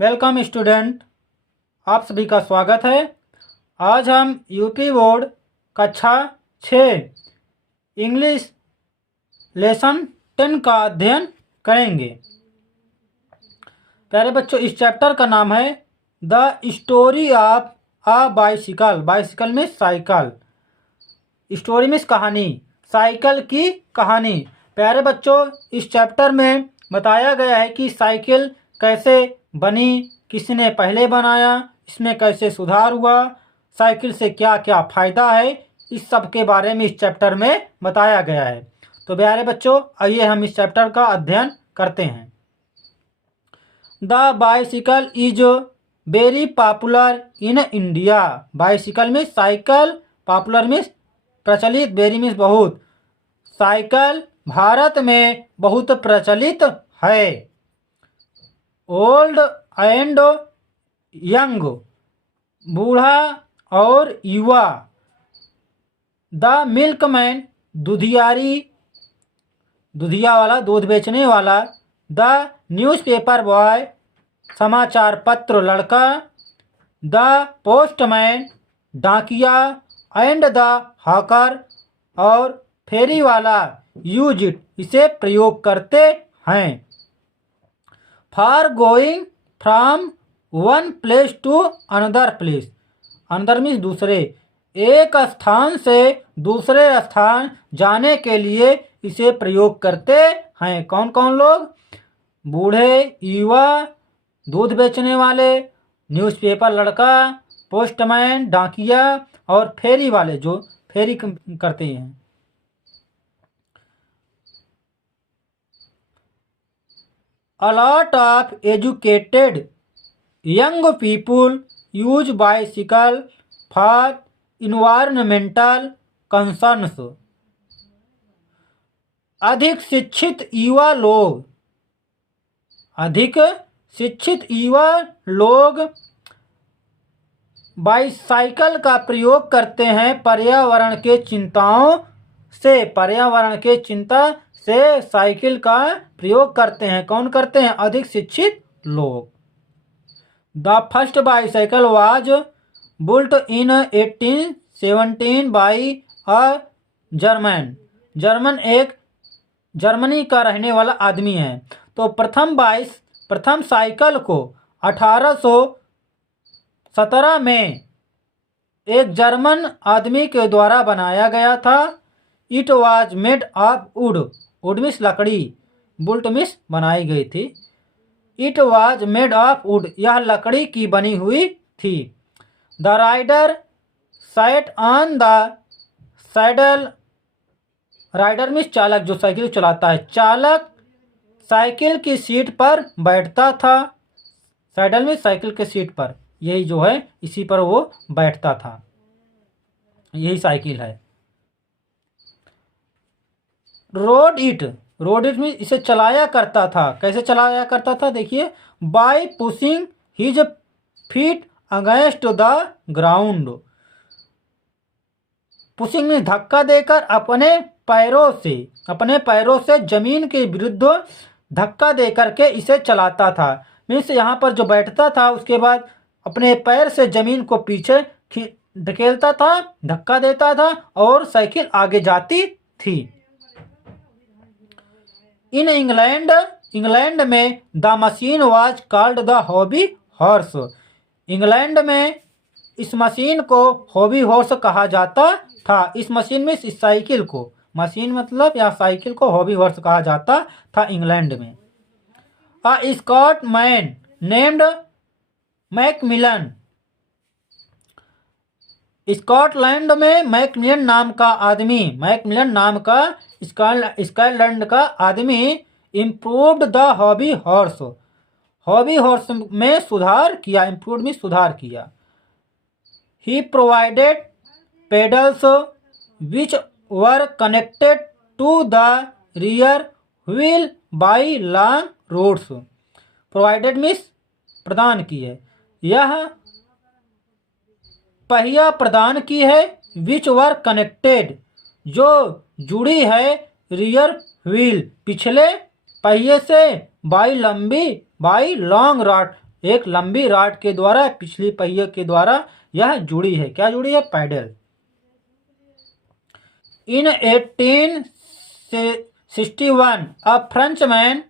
Welcome student, आप सभी का स्वागत है। आज हम यूपी बोर्ड कक्षा 6 इंग्लिश लेसन 10 का अध्ययन करेंगे। प्यारे बच्चों, इस चैप्टर का नाम है the story of a bicycle. Bicycle में साइकिल, स्टोरी में कहानी, साइकिल की कहानी। प्यारे बच्चों, इस चैप्टर में बताया गया है कि साइकिल कैसे बनी, किसने पहले बनाया, इसमें कैसे सुधार हुआ, साइकिल से क्या क्या फ़ायदा है, इस सब के बारे में इस चैप्टर में बताया गया है। तो प्यारे बच्चों, आइए हम इस चैप्टर का अध्ययन करते हैं। The bicycle is very popular in India. Bicycle में साइकिल, पॉपुलर में प्रचलित, वेरी में बहुत। साइकिल भारत में बहुत प्रचलित है। ओल्ड एंड यंग, बूढ़ा और युवा। द मिल्कमैन, दुधियारी, दुधिया वाला, दूध बेचने वाला। द न्यूज़पेपर बॉय, समाचार पत्र लड़का। द पोस्टमैन, डाकिया। एंड द हॉकर, और फेरी वाला यूज इट, इसे प्रयोग करते हैं। For going from one place to another place. Another means दूसरे, एक स्थान से दूसरे स्थान जाने के लिए इसे प्रयोग करते हैं। कौन कौन लोग? बूढ़े, युवा, दूध बेचने वाले, न्यूज़पेपर लड़का, पोस्टमैन, डाकिया, और फेरी वाले जो फेरी करते हैं। A lot of educated young people use bicycle for environmental concerns. अधिक शिक्षित युवा लोग बाइसाइकिल का प्रयोग करते हैं पर्यावरण के चिंता से साइकिल का प्रयोग करते हैं। कौन करते हैं? अधिक शिक्षित लोग। The first bicycle was built in 1817 by a Germany का रहने वाला आदमी है। तो प्रथम साइकिल को 1817 में एक जर्मन आदमी के द्वारा बनाया गया था। It was made of wood means लकड़ी, बुल्ट मिस बनाई गई थी। It was made of wood, यह लकड़ी की बनी हुई थी। The rider sat on the saddle, rider means चालक, जो साइकिल चलाता है। चालक साइकिल की सीट पर बैठता था। सैडल में साइकिल के सीट पर, यही जो है इसी पर वो बैठता था, यही साइकिल है। रोड इट में इसे चलाया करता था। कैसे चलाया करता था? देखिए, bye pushing his feet against the ground. Pushing में धक्का देकर, अपने पैरों से जमीन के विरुद्ध धक्का देकर के इसे चलाता था। मीन्स यहाँ पर जो बैठता था उसके बाद अपने पैर से जमीन को पीछे धकेलता था, धक्का देता था और साइकिल आगे जाती थी। इन इंग्लैंड में the machine was called the hobby horse. England में इस मशीन को हॉबी हॉर्स कहा जाता था। इस मशीन में इस साइकिल को, मशीन मतलब या साइकिल को हॉबी हॉर्स कहा जाता था इंग्लैंड में। A Scot man named McMillan, Scotland में मैकमिलन नाम का स्कॉटलैंड का आदमी इम्प्रूव्ड द हॉबी हॉर्स में सुधार किया। He provided pedals which were connected to the rear wheel by long rods. Provided means प्रदान की है, यह पहिया प्रदान की है। विच वर कनेक्टेड, जो जुड़ी है, रियर व्हील पिछले पहिए से, बाई लॉन्ग एक लंबी रॉड के द्वारा पिछली पहिए के द्वारा यह जुड़ी है। क्या जुड़ी है? Pedal. In 1861 a Frenchman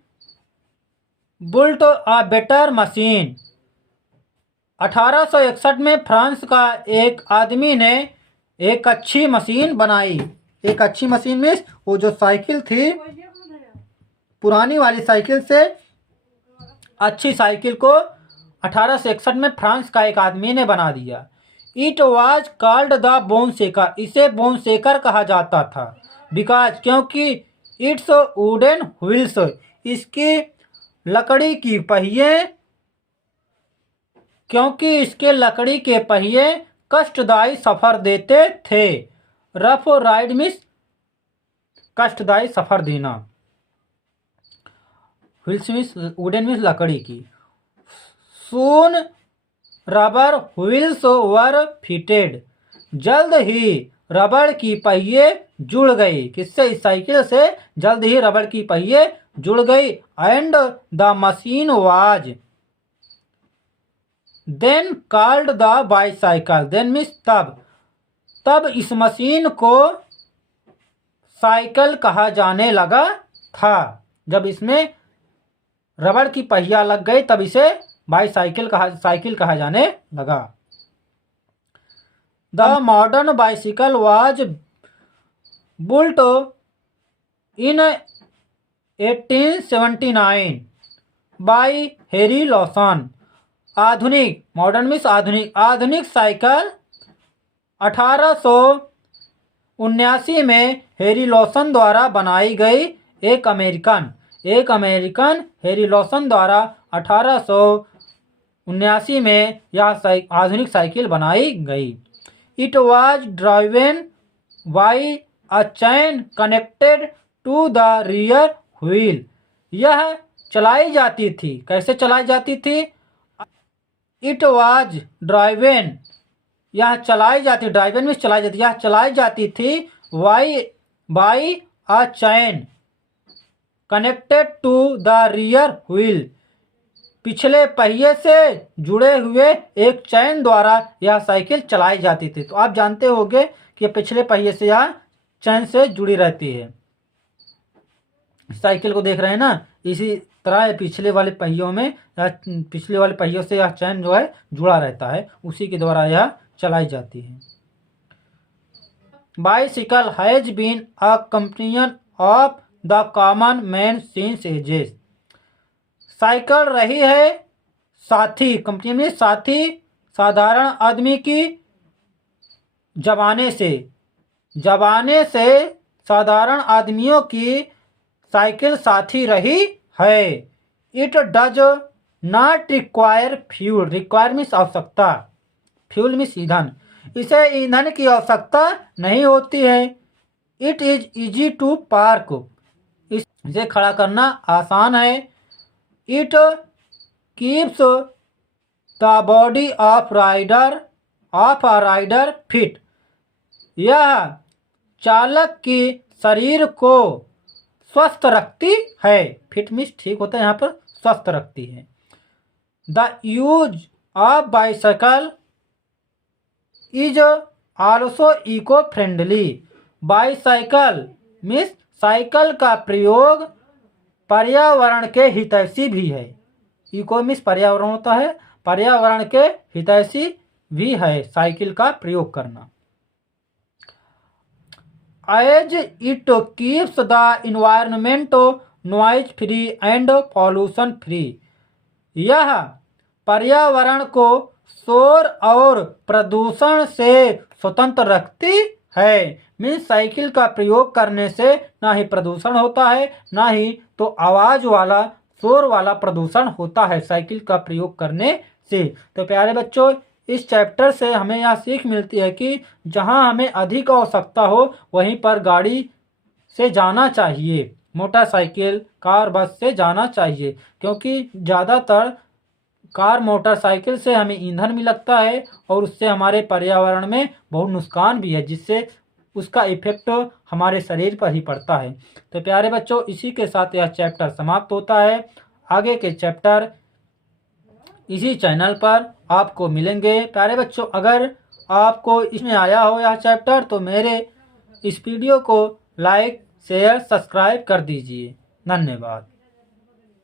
built a better machine. 1861 में फ्रांस का एक आदमी ने एक अच्छी मशीन बनाई। एक अच्छी मशीन में वो जो साइकिल थी, पुरानी वाली साइकिल से अच्छी साइकिल को 1861 में फ्रांस का एक आदमी ने बना दिया। It was called the bone shaker. इसे बोन शेकर कहा जाता था। बिकॉज क्योंकि इट्स वुडन व्हील्स, इसकी लकड़ी की पहिए, क्योंकि इसके लकड़ी के पहिए कष्टदायी सफर देते थे। रफ राइड मीन्स कष्टदायी सफर देना। व्हील्स मीन्स वुडन मीन्स लकड़ी की। सून रबर व्हील्स वर फिटेड। जल्द ही रबड़ की पहिए जुड़ गई। किससे? इस साइकिल से जल्द ही रबड़ की पहिए जुड़ गई। And the machine was then called the bicycle. Then means तब इस मशीन को साइकिल कहा जाने लगा था। जब इसमें रबड़ की पहिया लग गई तब इसे साइकिल कहा जाने लगा। The modern bicycle was built in 1879 by Harry Lawson. आधुनिक, मॉडर्न मीन्स आधुनिक साइकिल 1879 में हैरी लॉसन द्वारा बनाई गई। एक अमेरिकन हैरी लॉसन द्वारा 1879 में यह आधुनिक साइकिल बनाई गई। It was driven by a chain connected to the rear wheel. यह चलाई जाती थी। कैसे चलाई जाती थी? इट वॉज ड्राइवन, यह चलाई जाती, ड्राइवन में चलाई जाती, यह चलाई जाती थी by a chain connected to the rear wheel. पिछले पहिए से जुड़े हुए एक चैन द्वारा यह साइकिल चलाई जाती थी। तो आप जानते होंगे कि पिछले पहिए से यह चैन से जुड़ी रहती है। साइकिल को देख रहे हैं ना, इसी तरह पिछले वाले पहियों में पिछले वाले पहियों से यह चैन जो है जुड़ा रहता है, उसी के द्वारा यह चलाई जाती है। Bicycle has been a companion of the common man since ages. Cycle रही है साथी, कंपनी में साथी, साधारण आदमी की जमाने से साधारण आदमियों की साइकिल साथी रही है। It does not require fuel. Require means आवश्यकता, फ्यूल मीन्स ईंधन। इसे ईंधन की आवश्यकता नहीं होती है। It is easy to park. इसे खड़ा करना आसान है। It keeps the body of a rider fit. यह चालक की शरीर को स्वस्थ रखती है। फिट मीन्स ठीक होता है, यहाँ पर स्वस्थ रखती है। The use of bicycle is also eco friendly. Bicycle means cycle का प्रयोग पर्यावरण के हितैषी भी है। इको मीन्स पर्यावरण होता है, पर्यावरण के हितैषी भी है साइकिल का प्रयोग करना। As it keeps the environment noise free and pollution free. यह पर्यावरण को शोर और प्रदूषण से स्वतंत्र रखती है। मीन्स साइकिल का प्रयोग करने से ना ही प्रदूषण होता है, ना ही तो आवाज वाला, शोर वाला प्रदूषण होता है साइकिल का प्रयोग करने से। तो प्यारे बच्चों, इस चैप्टर से हमें यह सीख मिलती है कि जहां हमें अधिक आवश्यकता हो वहीं पर गाड़ी से जाना चाहिए, मोटरसाइकिल, कार, बस से जाना चाहिए। क्योंकि ज़्यादातर कार, मोटरसाइकिल से हमें ईंधन भी लगता है और उससे हमारे पर्यावरण में बहुत नुकसान भी है, जिससे उसका इफेक्ट हमारे शरीर पर ही पड़ता है। तो प्यारे बच्चों, इसी के साथ यह चैप्टर समाप्त होता है। आगे के चैप्टर इसी चैनल पर आपको मिलेंगे। प्यारे बच्चों, अगर आपको इसमें आया हो यह चैप्टर तो मेरे इस वीडियो को लाइक शेयर सब्सक्राइब कर दीजिए। धन्यवाद।